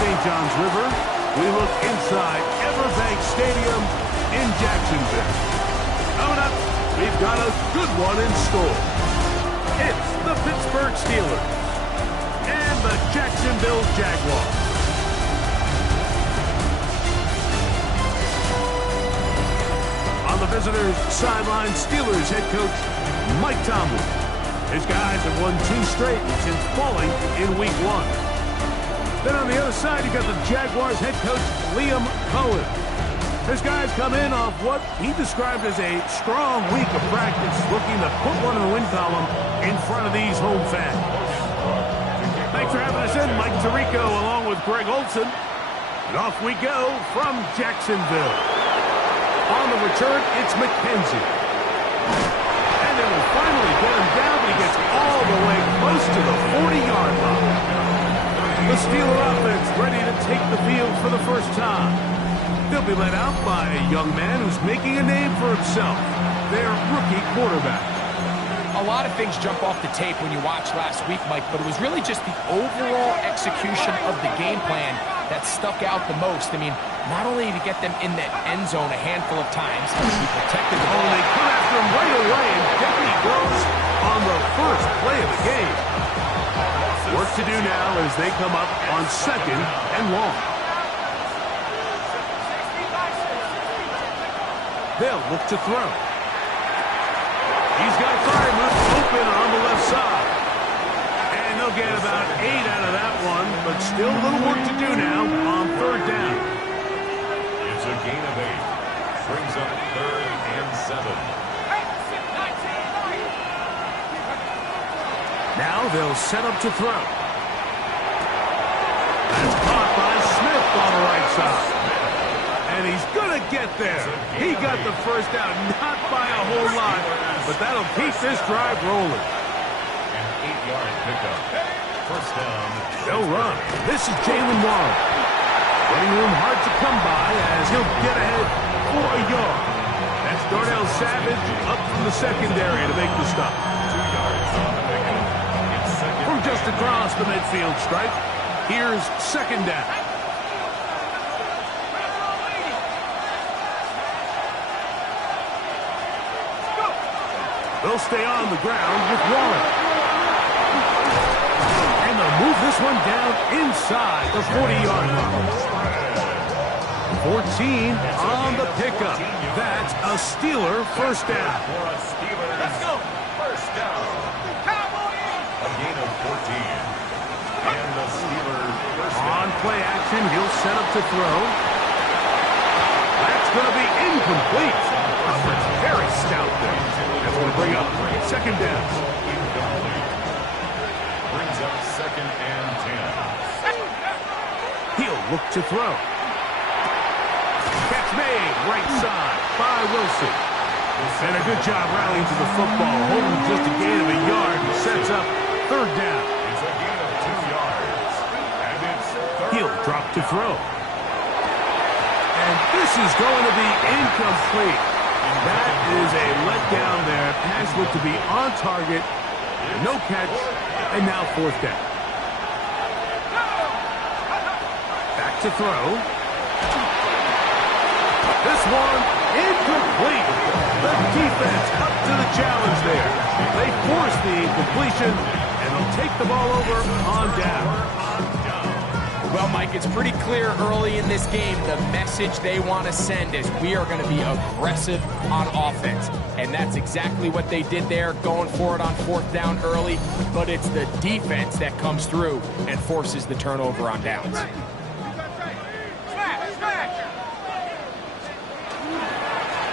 St. John's River, we look inside Everbank Stadium in Jacksonville. Coming up, we've got a good one in store. It's the Pittsburgh Steelers and the Jacksonville Jaguars. On the visitors' sideline, Steelers head coach Mike Tomlin. His guys have won 2 straight since falling in Week 1. Then on the other side, you got the Jaguars head coach Liam Cohen. His guys come in off what he described as a strong week of practice, looking to put one in the win column in front of these home fans. Thanks for having us in, Mike Tirico, along with Greg Olson. And off we go from Jacksonville. On the return, it's McKenzie. And they will finally get him down, but he gets all the way close to the 40-yard line. The Steeler offense ready to take the field for the first time. They'll be led out by a young man who's making a name for himself, their rookie quarterback. A lot of things jump off the tape when you watch last week, Mike, but it was really just the overall execution of the game plan that stuck out the most. I mean, not only to get them in the end zone a handful of times, he protected the ball. Oh, they come after him right away, and down he goes on the first play of the game. Work to do now as they come up on 2nd and long. They'll look to throw. He's got Fryermuth open on the left side. And they'll get about 8 out of that one, but still a little work to do now on 3rd down. It's a gain of 8. Brings up 3rd and 7. Now they'll set up to throw. That's caught by Smith on the right side. And he's going to get there. He got the first down, not by a whole lot, but that'll keep this drive rolling. An 8-yard pickup. First down. They'll run. This is Jalen Warren. Running room hard to come by as he'll get ahead for a yard. That's Darnell Savage up from the secondary to make the stop. 2 yards on the pickup. From just across the midfield stripe, here's 2nd down. They'll stay on the ground with Warren. And they'll move this one down inside the 40-yard line. 14 on the pickup. That's a Steeler first down. Let's go. First down. A gain of 14. And the Steelers first down. On play action, he'll set up to throw. That's going to be incomplete. That's very stout there. That's going to bring up 2nd down. Brings up 2nd and 10. He'll look to throw. Catch made right side by Wilson. And a good job rallying to the football. Holding just a gain of a yard and sets up 3rd down. It's a gain of 2 yards. And it's 3rd. He'll drop to throw. And this is going to be incomplete. That is a letdown there. Pass looked to be on target. No catch. And now 4th down. Back to throw. This one incomplete. The defense up to the challenge there. They force the incompletion, and they'll take the ball over on down. Well, Mike, it's pretty clear early in this game the message they want to send is we are going to be aggressive on offense. And that's exactly what they did there, going for it on 4th down early. But it's the defense that comes through and forces the turnover on downs.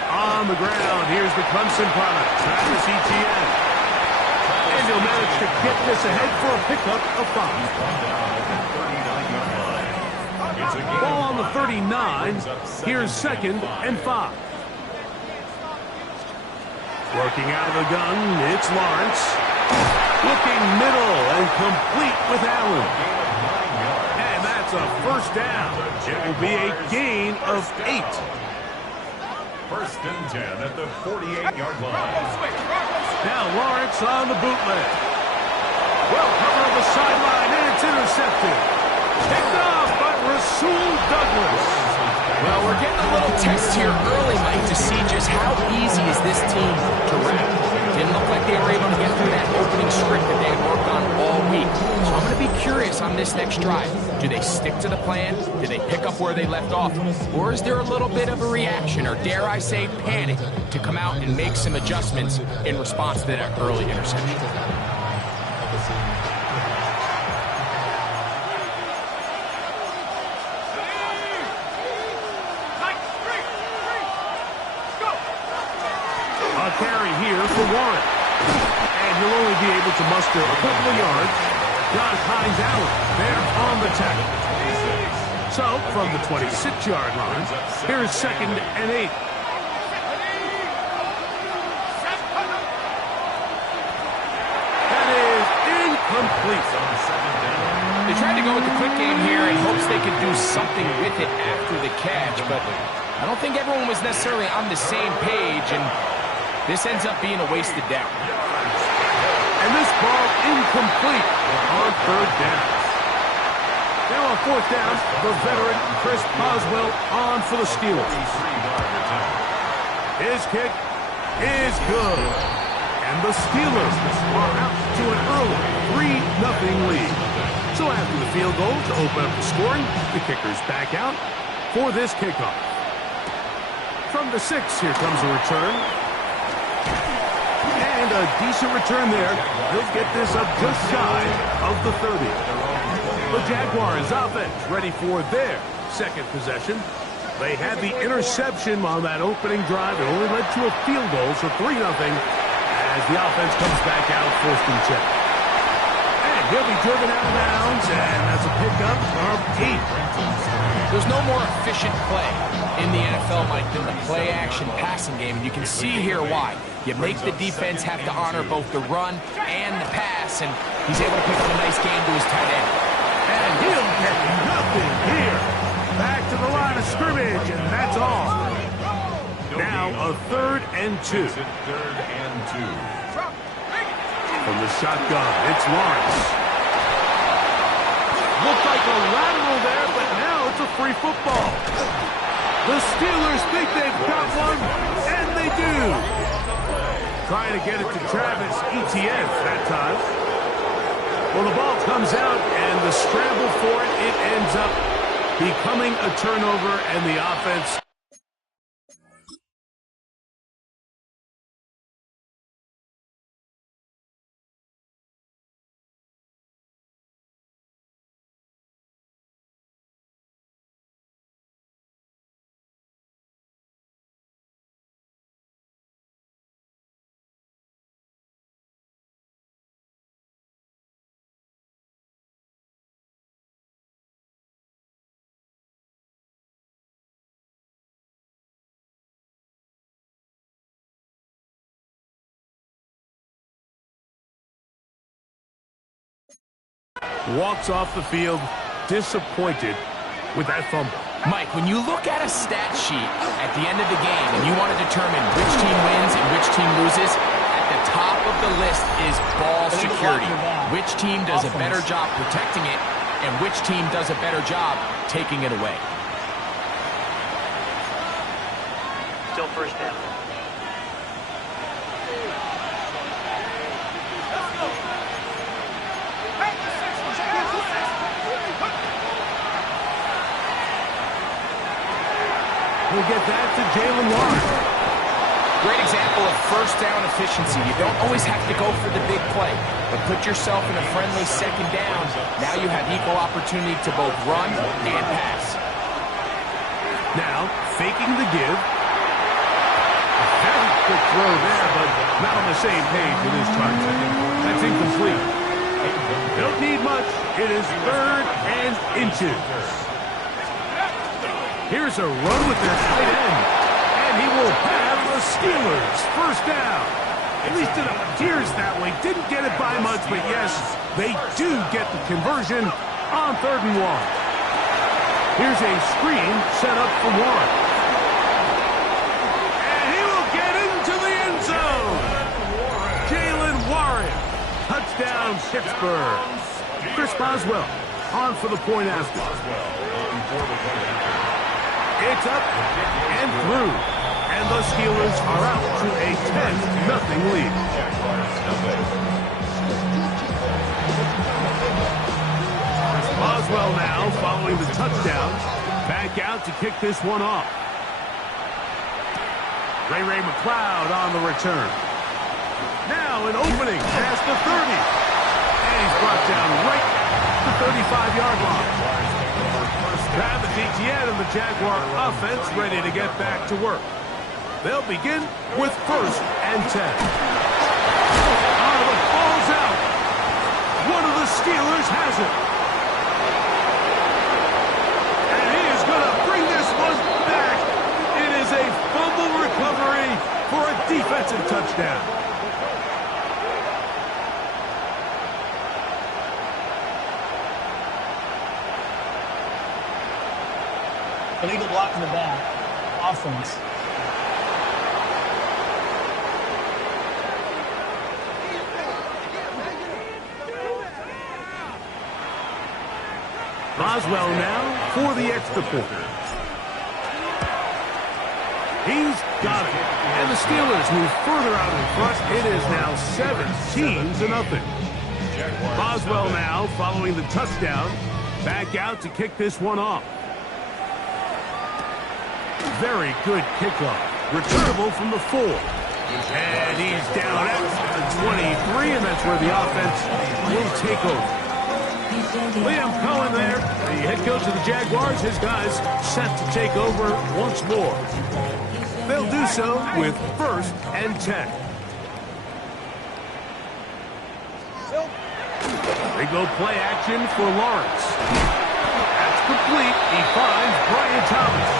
On the ground, here's the Clemson product, Travis Etienne. And he'll manage to get this ahead for a pickup of 5. Ball on the 39. Here's 2nd and 5. Working out of the gun, it's Lawrence. Looking middle and complete with Allen. And that's a first down. It will be a gain of 8. 1st and 10 at the 48-yard line. Now Lawrence on the bootleg. Well covered on the sideline, and it's intercepted. Picked off, but a little test here early, Mike, to see just how easy is this team to wrap. Didn't look like they were able to get through that opening script that they had worked on all week. So I'm going to be curious on this next drive. Do they stick to the plan? Do they pick up where they left off? Or is there a little bit of a reaction, or dare I say panic, to come out and make some adjustments in response to that early interception? Carry here for Warren. And he'll only be able to muster a couple of yards. Josh Hines Allen there on the tackle. So, from the 26-yard line, here's 2nd and 8. That is incomplete. They tried to go with the quick game here in hopes they could do something with it after the catch, but I don't think everyone was necessarily on the same page, and this ends up being a wasted down. And this ball incomplete on 3rd down. Now on 4th down, the veteran Chris Boswell on for the Steelers. His kick is good. And the Steelers are out to an early 3-0 lead. So after the field goal to open up the scoring, the kicker's back out for this kickoff. From the 6, here comes a return. And a decent return there. He'll get this up just shy of the 30. The Jaguars offense ready for their 2nd possession. They had the interception on that opening drive. It only led to a field goal, so 3-0 as the offense comes back out, 1st and 10. And he'll be driven out of bounds, and that's a pickup of 8. There's no more efficient play in the NFL, Mike, than the play-action passing game, and you can see here why. You make the defense have to honor both the run and the pass, and he's able to pick up a nice game to his tight end. And he'll get nothing here. Back to the line of scrimmage, and that's all. Now a 3rd and 2. From the shotgun, it's Lawrence. Looked like a lateral there, but now it's a free football. The Steelers think they've got one, and they do. Trying to get it to Travis Etienne that time. Well, the ball comes out, and the scramble for it, it ends up becoming a turnover, and the offense... walks off the field disappointed with that fumble. Mike, when you look at a stat sheet at the end of the game and you want to determine which team wins and which team loses, at the top of the list is ball security. Which team does a better job protecting it, and which team does a better job taking it away. Still 1st down. We'll get that to Jalen Warren. Great example of 1st down efficiency. You don't always have to go for the big play, but put yourself in a friendly 2nd down. Now you have equal opportunity to both run and pass. Now, faking the give. A very quick throw there, but not on the same page with his target. That's incomplete. Don't need much. It is 3rd and inches. Here's a run with their tight end, and he will have the Steelers 1st down. At least it appears that way. Didn't get it by much, but yes, they do get the conversion on 3rd and 1. Here's a screen set up for Warren. And he will get into the end zone. Jalen Warren. Touchdown, Pittsburgh. Chris Boswell on for the point after. It's up and through. And the Steelers are out to a 10-0 lead. Boswell now following the touchdown. Back out to kick this one off. Ray McLeod on the return. Now an opening past the 30. And he's brought down right at the 35-yard line. Travis Etienne and the Jaguar offense ready to get back to work. They'll begin with 1st and 10. The ball's out. One of the Steelers has it. And he is going to bring this one back. It is a fumble recovery for a defensive touchdown. Illegal block in the back. Offense. Boswell now for the extra point. He's got it. And the Steelers move further out in front. It is now 17-0. Boswell now following the touchdown. Back out to kick this one off. Very good kickoff. Returnable from the 4. And he's down at the 23, and that's where the offense will take over. Liam Cohen there, the head coach of the Jaguars. His guys set to take over once more. They'll do so with 1st and 10. They go play action for Lawrence. That's complete. He finds Brian Thomas.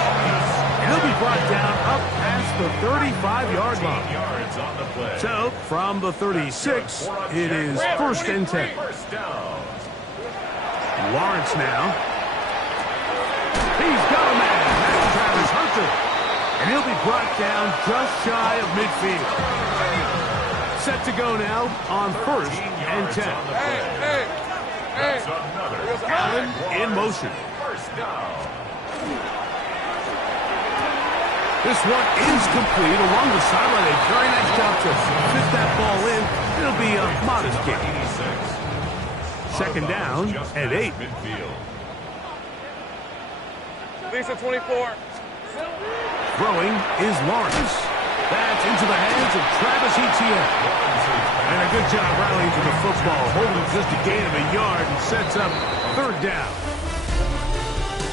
He'll be brought down up past the 35-yard line. So, from the 36, it is 1st and 10. Lawrence now. He's got a man. That's Travis Hunter. And he'll be brought down just shy of midfield. Set to go now on 1st and 10. Allen in motion. This one is complete along the sideline. A very nice job to fit that ball in. It'll be a modest gain. 2nd down and 8. Lisa 24. Throwing is Lawrence. That's into the hands of Travis Etienne. And a good job rallying to the football, holding just a gain of a yard and sets up 3rd down.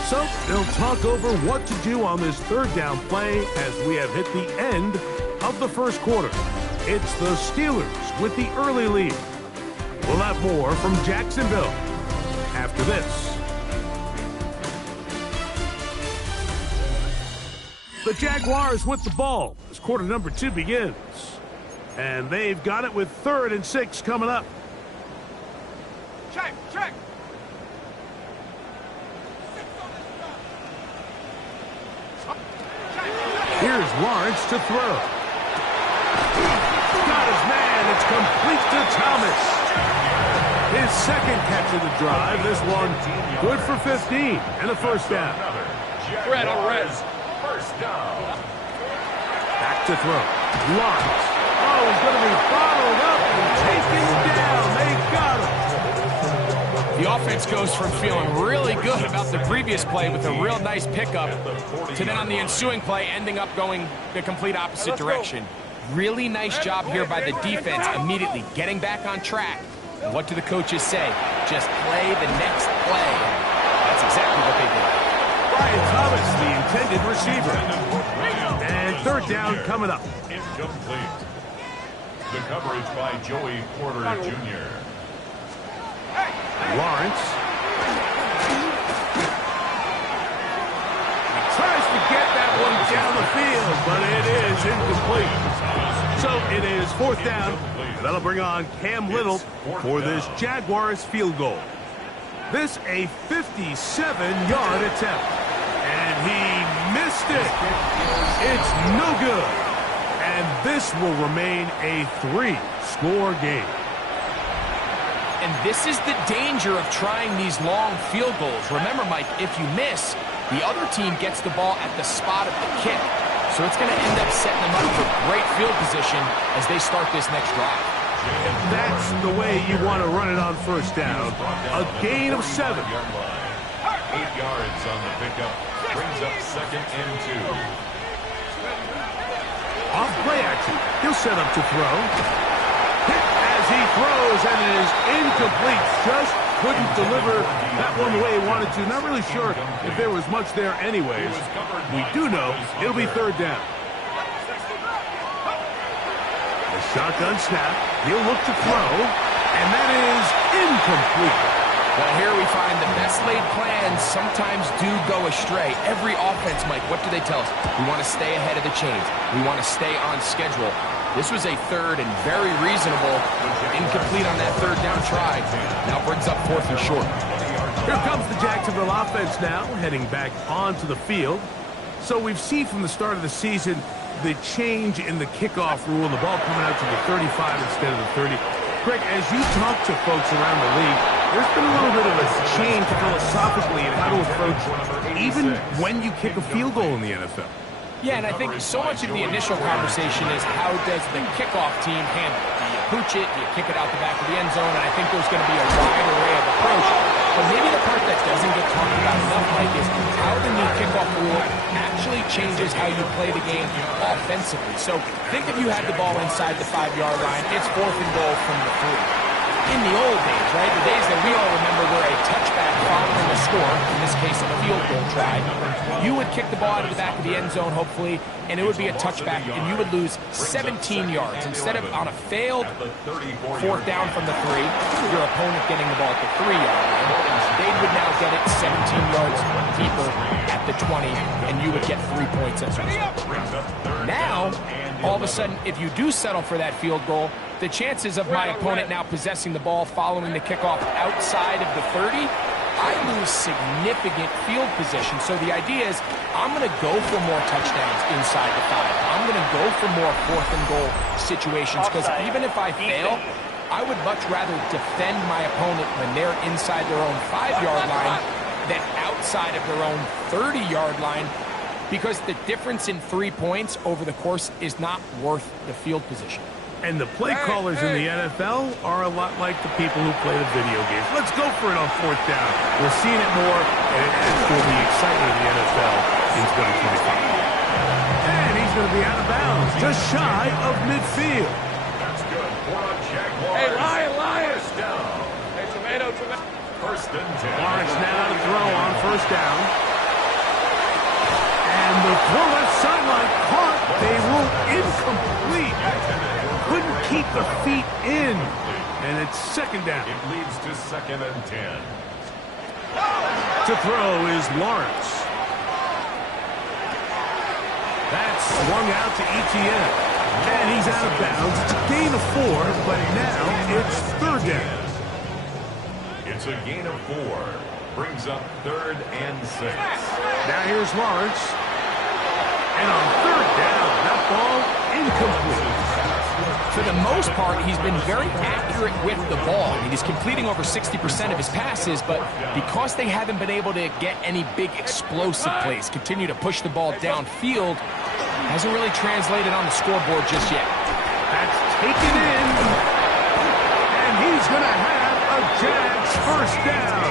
So they'll talk over what to do on this 3rd down play as we have hit the end of the 1st quarter. It's the Steelers with the early lead. We'll have more from Jacksonville after this. The Jaguars with the ball as quarter number 2 begins. And they've got it with 3rd and 6 coming up. Check. Here's Lawrence to throw. Got his man. It's complete to Thomas. His 2nd catch of the drive. This one good for 15 and a 1st down. Red. 1st down. Back to throw. Lawrence. Oh, he's going to be followed up and taken down. They got him. The offense goes from feeling really good about the previous play with a real nice pickup to then on the ensuing play ending up going the complete opposite direction. Really nice job here by the defense immediately getting back on track. And what do the coaches say? Just play the next play. That's exactly what they did. Brian Thomas, the intended receiver. And 3rd down coming up. Incomplete. The coverage by Joey Porter Jr. Lawrence. He tries to get that one down the field, but it is incomplete. So it is 4th down. That'll bring on Cam Little for this Jaguars field goal. This a 57-yard attempt. And he missed it. It's no good. And this will remain a 3-score game. And this is the danger of trying these long field goals. Remember, Mike, if you miss, The other team gets the ball at the spot of the kick. So it's going to end up setting them up for great field position as they start this next drive. That's the way you want to run it on first down. A gain of 7. 8 yards on the pickup. Brings up 2nd and 2. Off play action. He'll set up to throw. Hit as he throws, and it is incomplete. Just couldn't deliver that one the way he wanted to. Not really sure if there was much there anyways. We do know it'll be 3rd down. The shotgun snap. He'll look to throw, and that is incomplete. Well, here we find the best laid plans sometimes do go astray. Every offense, Mike, what do they tell us? We want to stay ahead of the chains. We want to stay on schedule. This was a 3rd and very reasonable. Incomplete on that 3rd down try. Now brings up 4th and short. Here comes the Jacksonville offense now, heading back onto the field. So we've seen from the start of the season the change in the kickoff rule, the ball coming out to the 35 instead of the 30. Greg, as you talk to folks around the league, there's been a little bit of a change philosophically in how to approach even when you kick a field goal in the NFL. Yeah, and I think so much of the initial conversation is how does the kickoff team handle it? Do you pooch it? Do you kick it out the back of the end zone? And I think there's going to be a wide array of approach. But maybe the part that doesn't get talked about enough, Mike, is how the new kickoff rule actually changes how you play the game offensively. So think if you had the ball inside the 5-yard line, it's 4th and goal from the 3. In the old days, right, the days that we all remember were a touchback following a score, in this case a field goal try, you would kick the ball out of the back of the end zone, hopefully, and it would be a touchback, and you would lose 17 yards. Instead of on a failed 4th down from the 3, your opponent getting the ball at the 3-yard line, they would now get it 17 yards deeper at the 20, and you would get 3 points as a result. Now, all of a sudden, if you do settle for that field goal, the chances of my opponent now possessing the ball following the kickoff outside of the 30, I lose significant field position. So the idea is I'm going to go for more touchdowns inside the 5. I'm going to go for more 4th and goal situations because even if I fail, I would much rather defend my opponent when they're inside their own 5-yard line than outside of their own 30-yard line because the difference in 3 points over the course is not worth the field position. And the play callers in the NFL are a lot like the people who play the video games. Let's go for it on 4th down. We're seeing it more, and it adds to the excitement of the NFL in 2025. And he's going to be out of bounds, just shy of midfield. That's good for a Jaguars. Hey, Lion! First down. Hey, tomato. 1st and 10. Lawrence now to throw on 1st down. And the throw left sideline caught. They rule incomplete. Couldn't keep the feet in. And it's 2nd down. It leads to 2nd and 10. To throw is Lawrence. That's swung out to Etienne. And he's out of bounds. It's a gain of 4, but now it's 3rd down. It's a gain of 4. Brings up 3rd and 6. Now here's Lawrence. And on 3rd down, that ball incomplete. For the most part, he's been very accurate with the ball. I mean, he's completing over 60% of his passes, but because they haven't been able to get any big explosive plays, continue to push the ball downfield, hasn't really translated on the scoreboard just yet. That's taken in. And he's going to have a Jags 1st down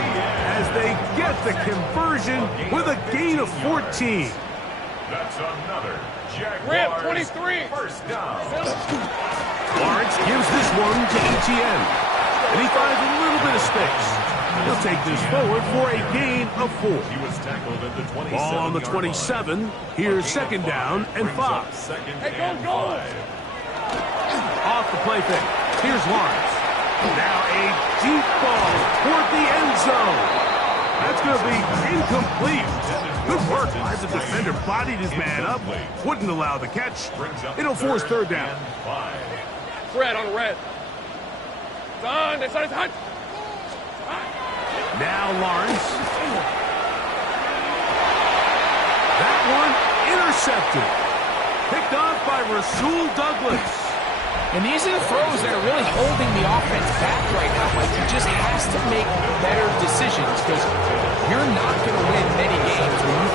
as they get the conversion with a gain of 14. That's another Jaguars. Rip, 23. 1st down. Lawrence gives this one to Etienne. And he finds a little bit of space. He'll take this forward for a gain of 4. He was tackled at the 27. Ball on the 27. Here's 2nd down and 5. Hey, go! Off the play fake. Here's Lawrence. Now a deep ball toward the end zone. That's going to be incomplete. Good work by the defender. Bodied his man up. Wouldn't allow the catch. It'll force 3rd down. Red on red. Done. It's on. Now Lawrence. That one intercepted. Picked off by Rasul Douglas. And these are the throws that are really holding the offense back right now. Like, he just has to make better decisions because you're not going to win many games when you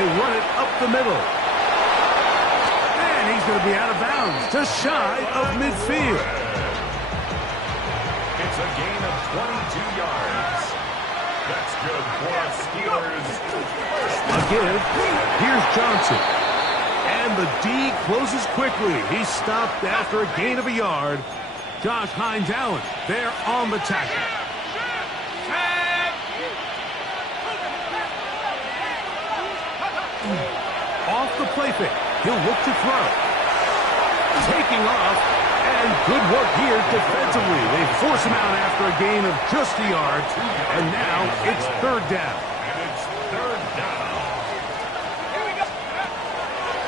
They run it up the middle. And he's going to be out of bounds, just shy of midfield. It's a gain of 22 yards. That's good for us Steelers. A give. Here's Johnson. And the D closes quickly. He's stopped after a gain of a yard. Josh Hines-Allen there on the tackle. Off the play fake. He'll look to throw. Taking off. And good work here defensively. They force him out after a gain of just a yard. And now it's third down. And it's third down.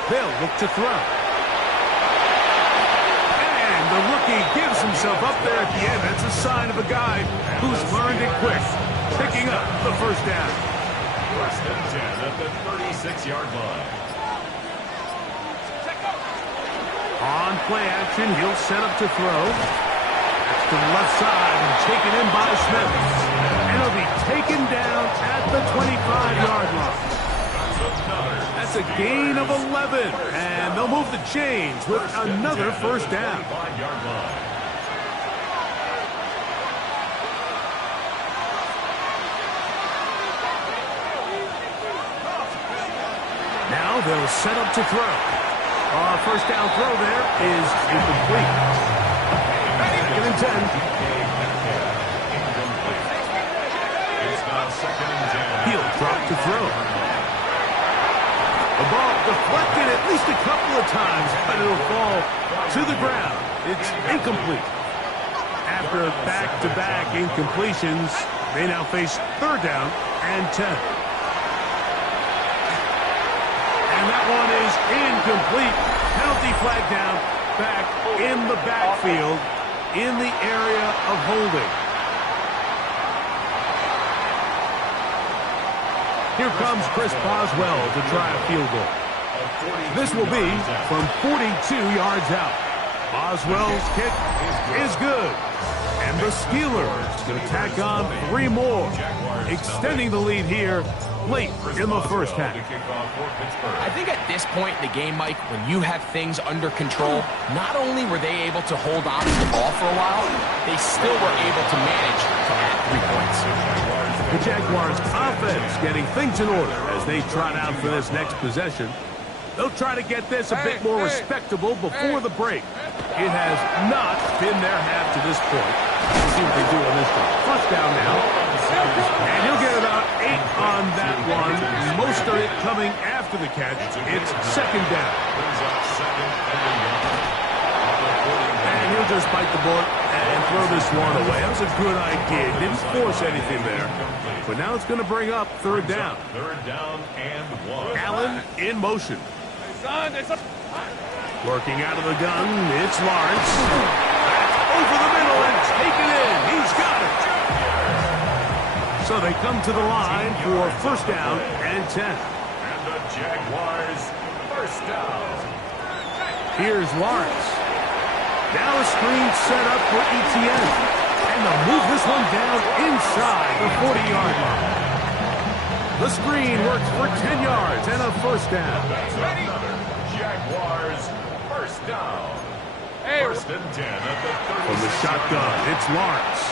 They'll look to throw. And the rookie gives himself up there at the end. That's a sign of a guy who's learned it quick. Picking up the first down. First and 10 at the 36-yard line. On play action, he'll set up to throw. That's to the left side and taken in by Smith. And he'll be taken down at the 25-yard line. That's a gain of 11. And they'll move the chains with another first down. Now they'll set up to throw. First down throw there is incomplete. Second and 10. It's now second and 10. He'll drop to throw. The ball deflected at least a couple of times, but it'll fall to the ground. It's incomplete. After back-to-back incompletions, they now face third down and 10. And that one is incomplete. Penalty flag down, back in the backfield, in the area of holding. Here comes Chris Boswell to try a field goal. This will be from 42 yards out. Boswell's kick is good. And the Steelers going to tack on 3 more, extending the lead here late in the first half. I think at this point in the game, Mike, when you have things under control, not only were they able to hold on to the ball for a while, they still were able to manage to add 3 points. The Jaguars offense getting things in order as they trot out for this next possession. They'll try to get this a bit more respectable before the break. It has not been their half to this point. Let's see what they do on this one. First down now. And he'll get about 8 on that one. Most of it coming after the catch. It's second down. And he'll just bite the bullet and throw this one away. That was a good idea. Didn't force anything there. But now it's going to bring up third down. Third down and 1. Allen in motion. Working out of the gun, it's Lawrence. Back over the middle and taken in. He's got it. So they come to the line for first down and 10. And the Jaguars first down. Here's Lawrence. Now a screen set up for Etienne. And they'll move this one down inside the 40-yard line. The screen works for 10 yards and a first down. That's another Jaguars first down. First and 10 at the 30. From the shotgun, it's Lawrence.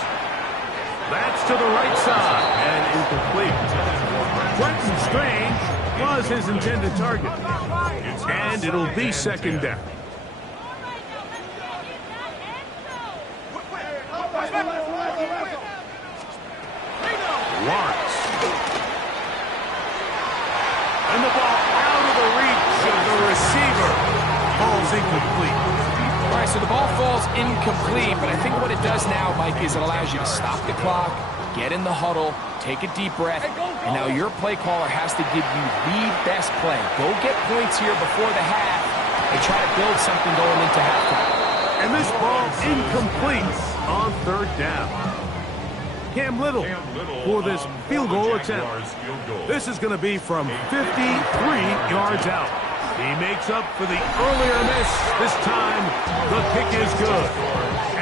That's to the right side and incomplete. Quentin Strange was his intended target. And it'll be second down. Lawrence. And the ball out of the reach of the receiver. Ball's incomplete. All right, so the ball falls incomplete, but I think what it does now, Mike, is it allows you to stop the clock, get in the huddle, take a deep breath, and now your play caller has to give you the best play. Go get points here before the half and try to build something going into halftime. And this ball incomplete on third down. Cam Little for this field goal attempt. This is going to be from 53 yards out. He makes up for the earlier miss. This time, the kick is good.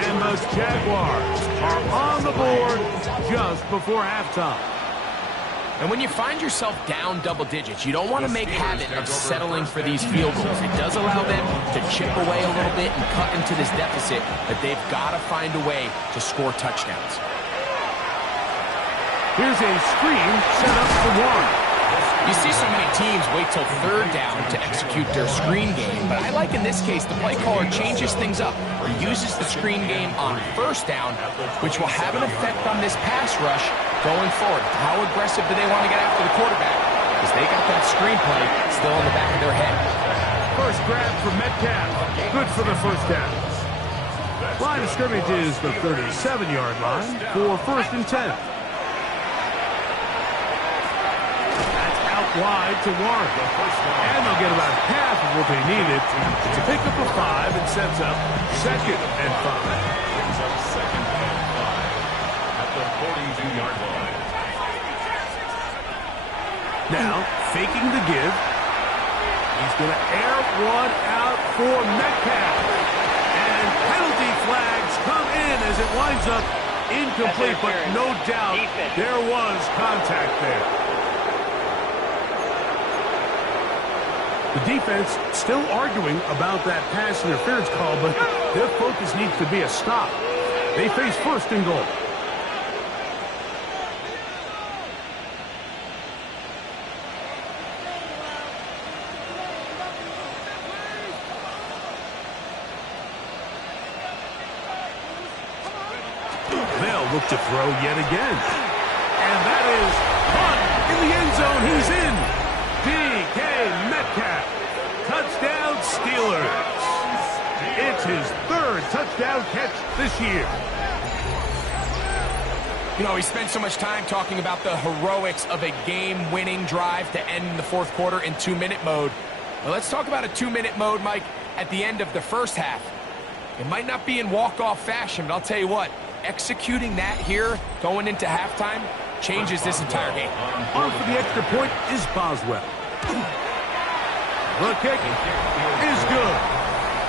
And the Jaguars are on the board just before halftime. And when you find yourself down double digits, you don't want to make habit of settling for these field goals. It does allow them to chip away a little bit and cut into this deficit, but they've got to find a way to score touchdowns. Here's a screen set up for Warren. You see so many teams wait till third down to execute their screen game, but I like in this case the play caller changes things up or uses the screen game on first down, which will have an effect on this pass rush going forward. How aggressive do they want to get after the quarterback? Because they got that screenplay still in the back of their head. First grab for Metcalf. Good for the first down. Line of scrimmage is the 37-yard line for 1st and 10. That's out wide to Warren. And they'll get about half of what they needed to pick up a 5 and sets up 2nd and 5. Brings up 2nd and 5 at the 42-yard line. Now, faking the give. He's going to air one out for Metcalf. And penalty flags come in as it winds up incomplete, but no doubt there was contact there. The defense still arguing about that pass interference call, but their focus needs to be a stop. They face 1st and goal. They'll look to throw yet again. And that is caught in the end zone. He's in. DK Metcalf. Touchdown Steelers. It's his 3rd touchdown catch this year. You know, we spent so much time talking about the heroics of a game-winning drive to end the 4th quarter in 2-minute mode. Well, let's talk about a 2-minute mode, Mike, at the end of the first half. It might not be in walk-off fashion, but I'll tell you what, executing that here going into halftime changes this entire game. On for the extra point is Boswell. The kick is good.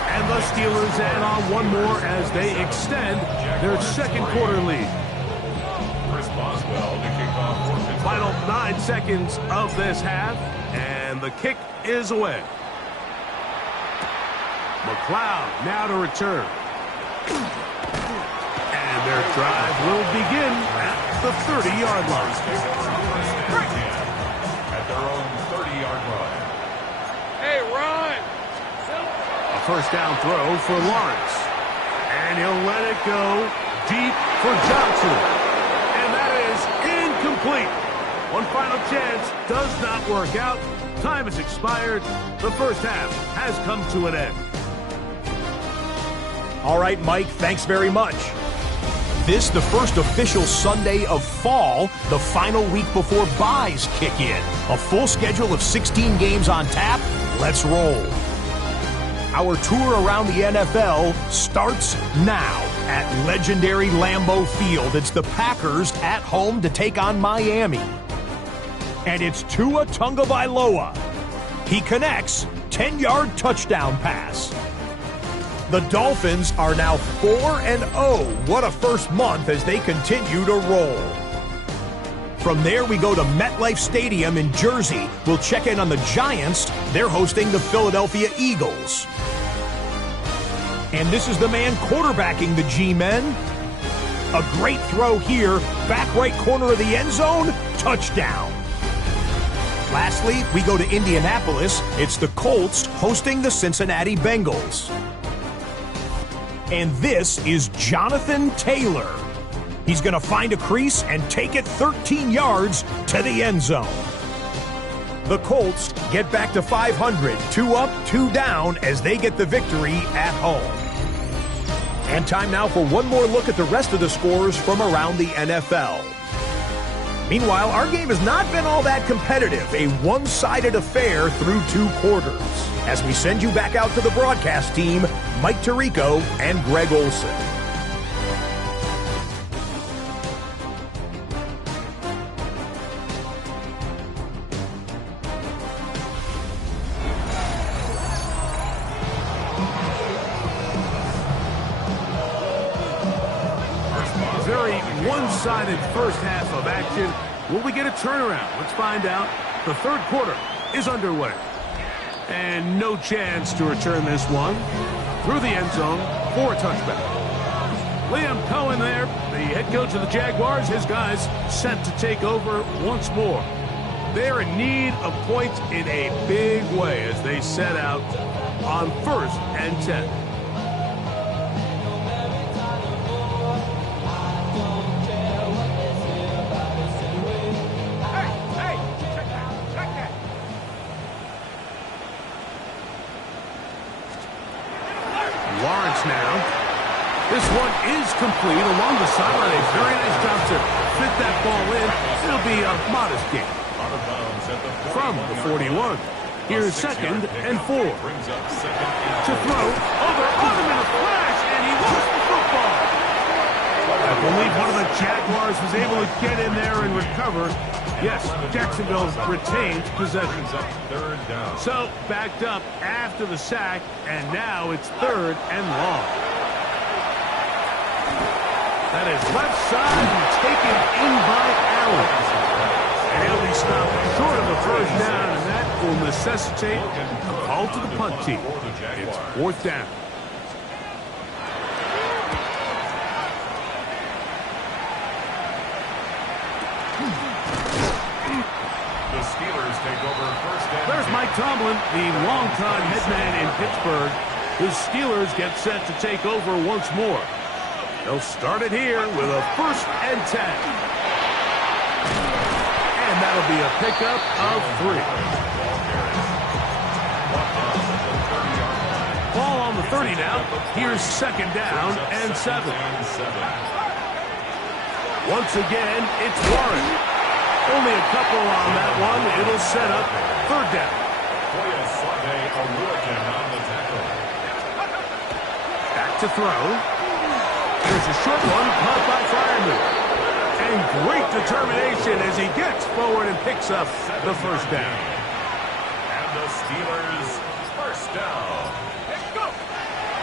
And the Steelers add on one more as they extend their 2nd quarter lead. Chris Boswell to kick off for Pittsburgh. Final 9 seconds of this half, and the kick is away. McLeod now to return. And their drive will begin at the 30-yard line. At their own 30-yard line. Hey, run! A first down throw for Lawrence. And he'll let it go deep for Johnson. And that is incomplete. One final chance does not work out. Time has expired. The first half has come to an end. All right, Mike, thanks very much. This, the first official Sunday of fall, the final week before byes kick in. A full schedule of 16 games on tap. Let's roll. Our tour around the NFL starts now at legendary Lambeau Field. It's the Packers at home to take on Miami. And it's Tua Tagovailoa. He connects, 10-yard touchdown pass. The Dolphins are now 4-0. What a first month as they continue to roll. From there, we go to MetLife Stadium in Jersey. We'll check in on the Giants. They're hosting the Philadelphia Eagles. And this is the man quarterbacking the G-Men. A great throw here. Back right corner of the end zone. Touchdown. Lastly, we go to Indianapolis. It's the Colts hosting the Cincinnati Bengals. And this is Jonathan Taylor. He's going to find a crease and take it 13 yards to the end zone. The Colts get back to 500, 2 up, 2 down as they get the victory at home. And time now for one more look at the rest of the scores from around the NFL. Meanwhile, our game has not been all that competitive, a one-sided affair through 2 quarters. As we send you back out to the broadcast team, Mike Tirico and Greg Olson. Very one-sided first half of action. Will we get a turnaround? Let's find out. The third quarter is underway. And no chance to return this one. Through the end zone for a touchback. Liam Cohen there, the head coach of the Jaguars. His guys set to take over once more. They're in need of points in a big way as they set out on 1st and 10. Lawrence now. This one is complete along the sideline. A very nice job to fit that ball in. It'll be a modest gain. From the 41. Here's 2nd and 4. To throw. Over him in a flash, and he lost the football. I believe one of the Jaguars was able to get in there and recover. Yes, Jacksonville retains possession. So, backed up after the sack, and now it's 3rd and long. That is left side and taken in by Allen. And he'll be stopped short of the first down, and that will necessitate a call to the punt team. It's 4th down. The Steelers take over 1st and 10. There's Mike Tomlin, the longtime head man in Pittsburgh. The Steelers get set to take over once more. They'll start it here with a 1st and 10. And that'll be a pickup of 3. Ball on the 30 now. Here's 2nd down and 7. Once again, it's Warren. Only a couple on that one. It'll set up 3rd down. Back to throw. Here's a short one caught by Fireman. And great determination as he gets forward and picks up the 1st down. And the Steelers 1st down.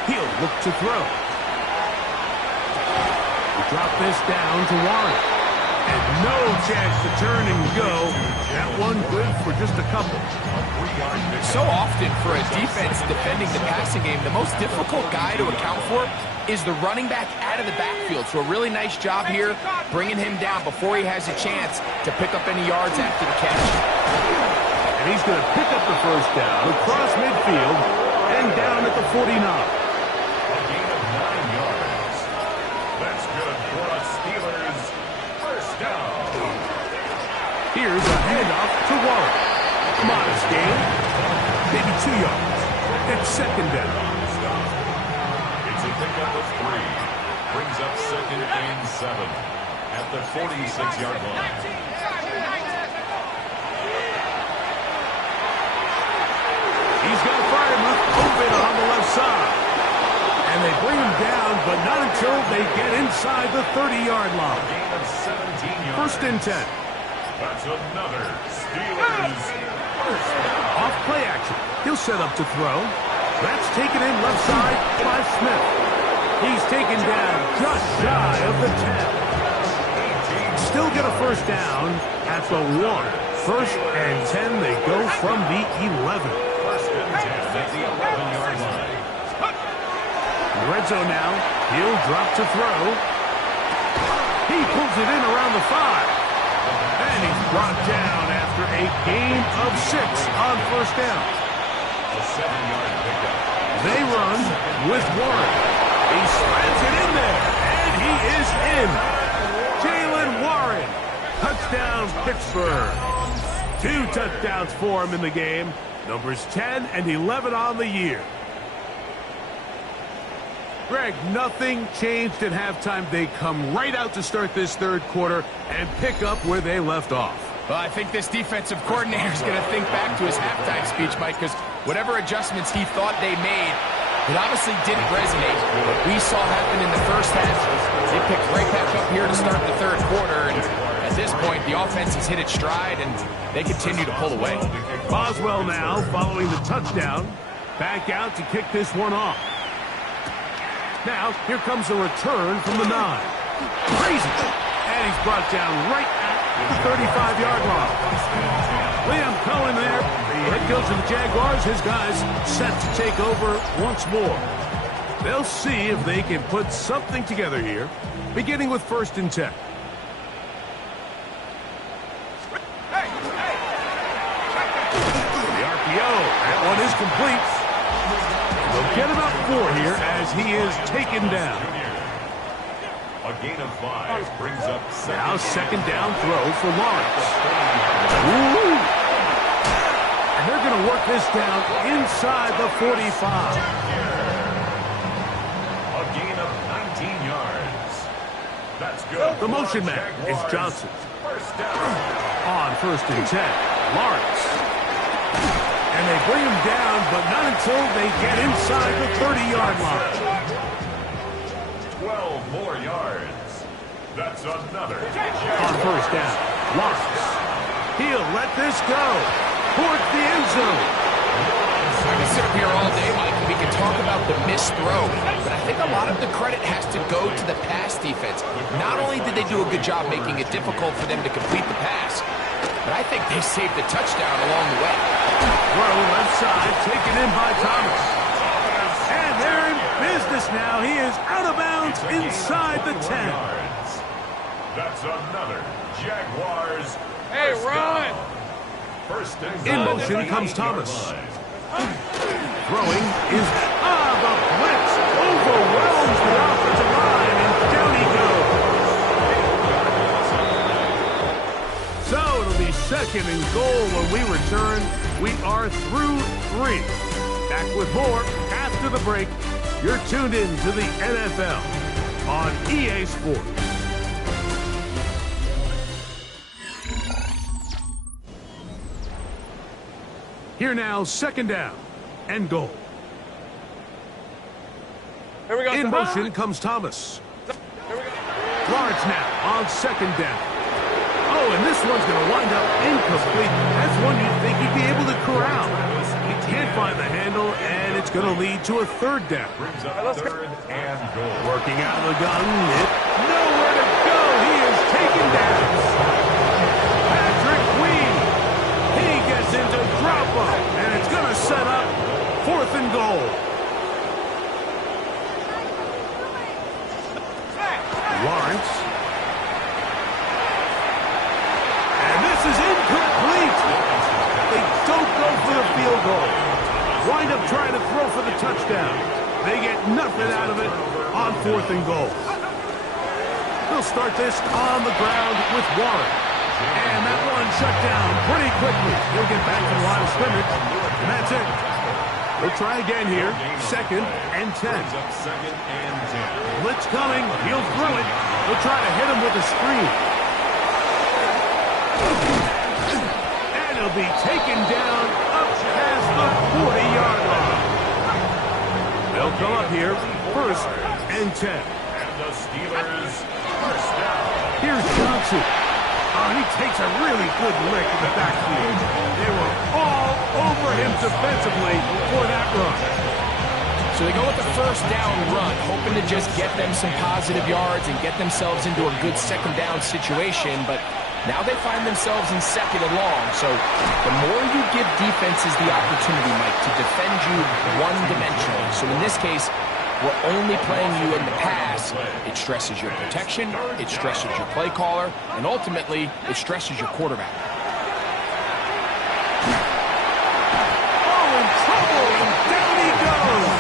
He'll look to throw. We drop this down to Warren. And no chance to turn and go. That one good for just a couple. So often for a defense defending the passing game, the most difficult guy to account for is the running back out of the backfield. So a really nice job here bringing him down before he has a chance to pick up any yards after the catch. And he's going to pick up the 1st down across midfield and down at the 49. A gain of 9 yards. That's good for a Steelers 1st down. Here's a handoff to Warren. Modest gain. Maybe 2 yards. It's 2nd down. It's a pickup of 3. Brings up 2nd and 7 at the 46-yard line. He's got Fireman open on the left side. And they bring him down, but not until they get inside the 30-yard line. Gain of 17 yards. 1st and 10. That's another Steelers 1st down. Off play action. He'll set up to throw. That's taken in left side by Smith. He's taken down just shy of the 10. Still get a 1st down at the 1. 1st and 10. They go from the 11. 1st and 10 at the 11-yard line. Red zone now. He'll drop to throw. He pulls it in around the 5. And he's brought down after a gain of 6 on 1st down. A 7-yard pickup. They run with Warren. He slams it in there, and he is in. Jalen Warren. Touchdown, Pittsburgh. 2 touchdowns for him in the game. Numbers 10 and 11 on the year. Greg, nothing changed at halftime. They come right out to start this 3rd quarter and pick up where they left off. Well, I think this defensive coordinator is going to think back to his halftime speech, Mike, because whatever adjustments he thought they made, it obviously didn't resonate. What we saw happen in the 1st half, they picked right back up here to start the 3rd quarter, and at this point, the offense has hit its stride, and they continue to pull away. Boswell now, following the touchdown, back out to kick this one off. Now, here comes a return from the 9. Crazy. And he's brought down right at the 35-yard line. Liam Cohen there, the head coach of the Jaguars. His guys set to take over once more. They'll see if they can put something together here, beginning with 1st and 10. The RPO, that one is complete. They'll get about 4 here as he is taken down. A gain of 5 brings up Now 2nd down throw for Lawrence. Ooh. And they're going to work this down inside the 45. a gain of 19 yards. That's good. The motion man is Johnson. First down. On 1st and 10, Lawrence. And they bring him down, but not until they get inside the 30-yard line. 12 more yards. That's another. On 1st down, Lawrence. He'll let this go towards the end zone. I can sit up here all day, Mike, and we can talk about the missed throw, but I think a lot of the credit has to go to the pass defense. Not only did they do a good job making it difficult for them to complete the pass, but I think they saved the touchdown along the way. Throw left side, taken in by Thomas. And they're in business now. He is out of bounds inside the 10. That's another Jaguars. Hey, run! First and In motion comes Thomas. Throwing is the blitz overwhelms the offensive line, and down he goes. So it'll be 2nd and goal when we return. We are through 3. Back with more after the break. You're tuned in to the NFL on EA Sports. Here now, 2nd down and goal. Here we go. In motion comes Thomas. Here we go. Lawrence now on 2nd down. Oh, and this one's going to wind up incomplete. That's one you'd think he'd be able to corral. He can't find the handle, and it's going to lead to a 3rd down. brings up 3rd and goal. Working out of the gun. Nowhere to go. He is taken down. Patrick Queen. He gets into drop-up, and it's going to set up 4th and goal. Lawrence. And this is incomplete. They don't go for the field goal. Wind up trying to throw for the touchdown. They get nothing out of it on 4th and goal. They'll start this on the ground with Warren. And that one shut down pretty quickly. He'll get back to the line of scrimmage, and that's it. They'll try again here. 2nd and 10. Brings up 2nd and 10. Blitz coming. He'll throw it. They'll try to hit him with a screen. And he'll be taken down up past the 40-yard line. They'll come up here. 1st and 10. And the Steelers first down. Here's Johnson. He takes a really good lick in the backfield. They were all over him defensively for that run. So they go with the 1st down run, hoping to just get them some positive yards and get themselves into a good 2nd down situation, but now they find themselves in 2nd and long. So the more you give defenses the opportunity, Mike, to defend you one-dimensionally. So in this case, we're only playing you in the pass. It stresses your protection, it stresses your play caller, and ultimately, it stresses your quarterback. Oh, in trouble, and down he goes.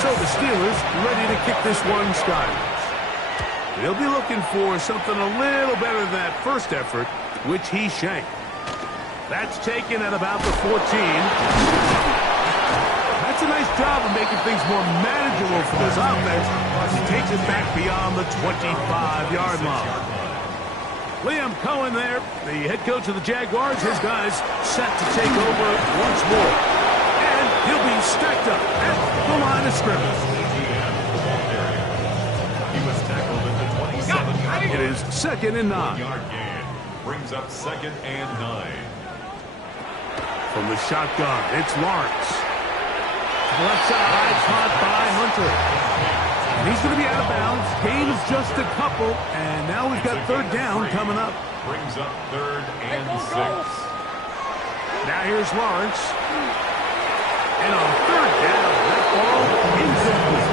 So the Steelers ready to kick this one skyward. They'll be looking for something a little better than that first effort, which he shanked. That's taken at about the 14. That's a nice job of making things more manageable for this offense as he takes it back beyond the 25-yard line. Liam Cohen there, the head coach of the Jaguars. His guys set to take over once more. And he'll be stacked up at the line of scrimmage. He was tackled at the 27-yard line. It is 2nd and 9. Yard gain brings up 2nd and 9. From the shotgun, it's Lawrence. Left side, caught by Hunter. And he's going to be out of bounds. Gain of just a couple. And now we've got third down coming up. Brings up 3rd and 6. Now here's Lawrence. And on third down, that ball incomplete.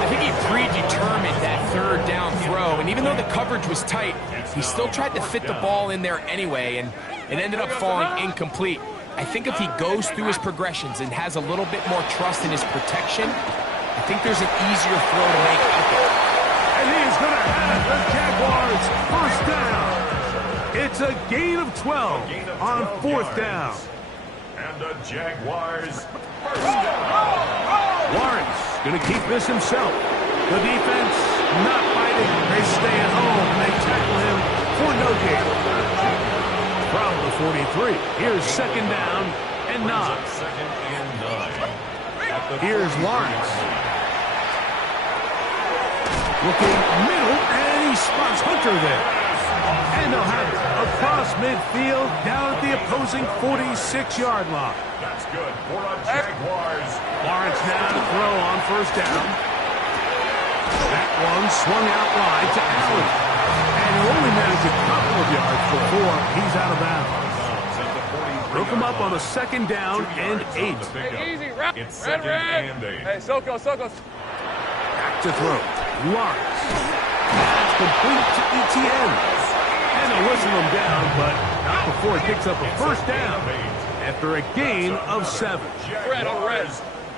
I think he predetermined that third down throw, and even though the coverage was tight, he still tried to fit the ball in there anyway, and it ended up falling incomplete. I think if he goes through his progressions and has a little bit more trust in his protection, I think there's an easier throw to make out there. And he's going to have the Jaguars first down. It's a gain of 12 on 4th down. And the Jaguars first down. Lawrence going to keep this himself. The defense not fighting. They stay at home. They tackle him for no gain. From the 43, here's 2nd down and 9. 2nd and 9. Here's Lawrence. Looking middle, and he spots Hunter there. And they'll have it across midfield down at the opposing 46-yard line. That's good for the Jaguars. Lawrence now to throw on 1st down. That one swung out wide to Allen. And he'll only manage a couple of yards before he's out of bounds. Broke him up on a 2nd down and 8. Hey, easy, red, It's red, 2nd red. and 8. Hey, Soko. Back to throw. Lawrence. That's complete to Etienne. And they'll whistle him down, but not before he picks up a 1st down after a gain of 7. Red on red.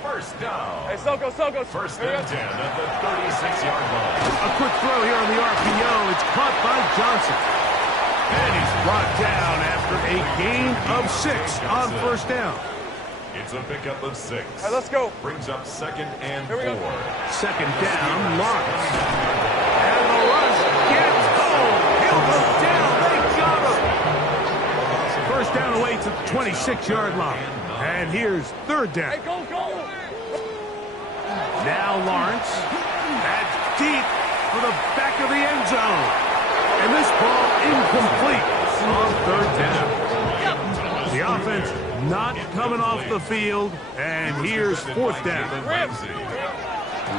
First down. Hey, Soko. 1st and 10 at the 36-yard line. A quick throw here on the RPO. It's caught by Johnson. And he's brought down after a gain of 6 on 1st down. It's a pickup of 6. Hey, let's go. Brings up 2nd and 4. 2nd down, Lawrence. And the rush gets home. He'll go down. They got him. 1st down away to the 26-yard line. And here's 3rd down. Hey, go. Now Lawrence. That's deep for the back of the end zone. And this ball incomplete on 3rd down. The offense not coming off the field. And here's 4th down.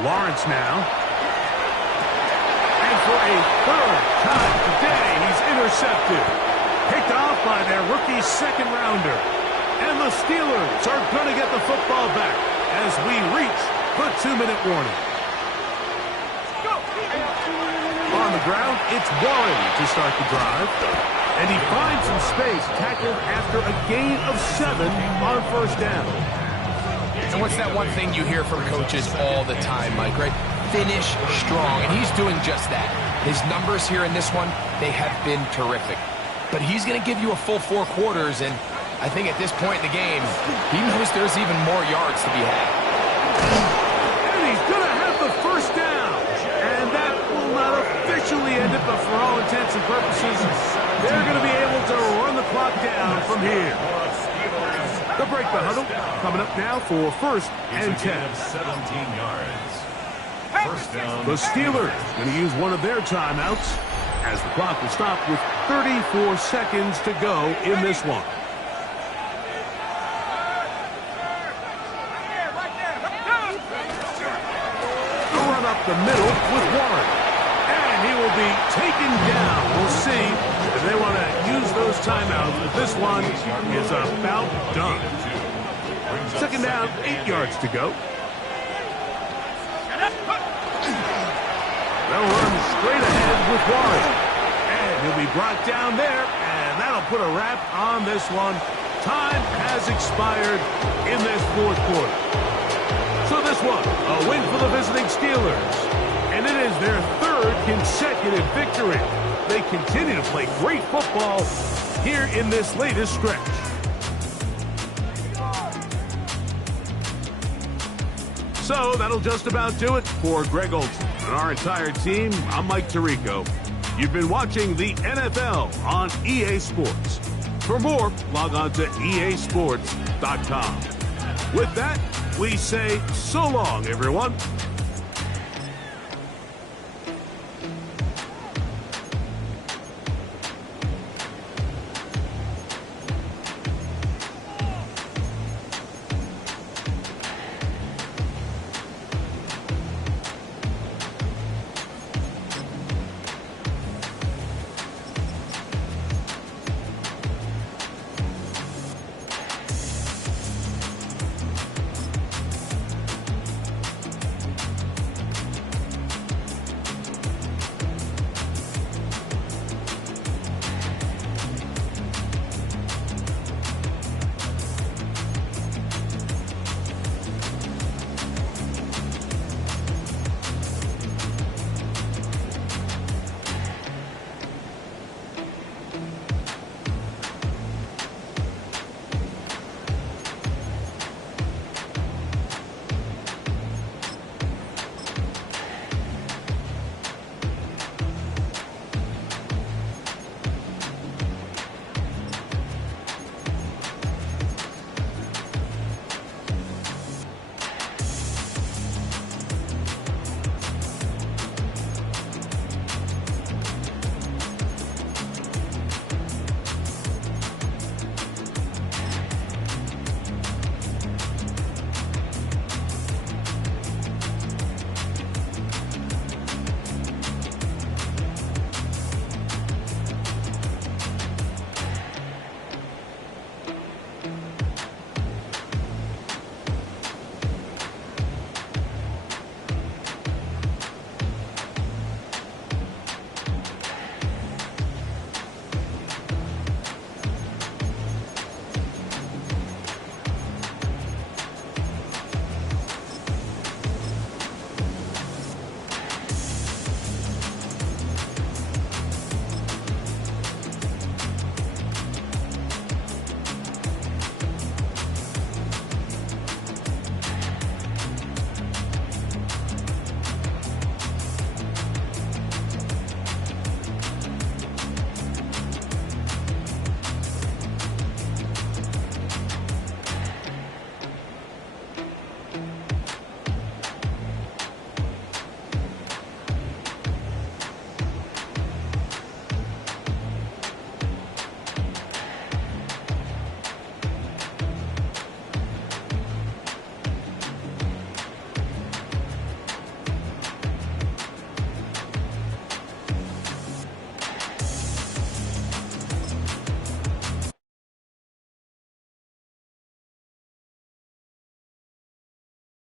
Lawrence now. And for a 3rd time today, he's intercepted. Picked off by their rookie 2nd rounder. And the Steelers are going to get the football back as we reach the 2-minute warning. On the ground, it's Warren to start the drive. And he finds some space, tackled after a gain of 7 on 1st down. And what's that one thing you hear from coaches all the time, Mike, right? Finish strong, and he's doing just that. His numbers here in this one, they have been terrific. But he's going to give you a full 4 quarters, and I think at this point in the game, he knows there's even more yards to be had. And he's going to have the 1st down. And that will not officially end it, but for all intents and purposes, they're going to be able to run the clock down from here. They'll break the huddle. Coming up now for 1st and 10. 17 yards. 1st down. The Steelers going to use one of their timeouts as the clock will stop with 34 seconds to go in this one. They'll run up the middle with Warren. And he will be taken down. We'll see if they want to use those timeouts, but this one is about done. 2nd down, 8 yards to go. They'll run straight ahead with Warren. And he'll be brought down there, and that'll put a wrap on this one. Time has expired in this 4th quarter. So this one, a win for the visiting Steelers. And it is their 3rd consecutive victory. They continue to play great football here in this latest stretch. So that'll just about do it for Greg Olson and our entire team. I'm Mike Tirico. You've been watching the NFL on EA Sports. For more, log on to easports.com. With that, we say so long, everyone.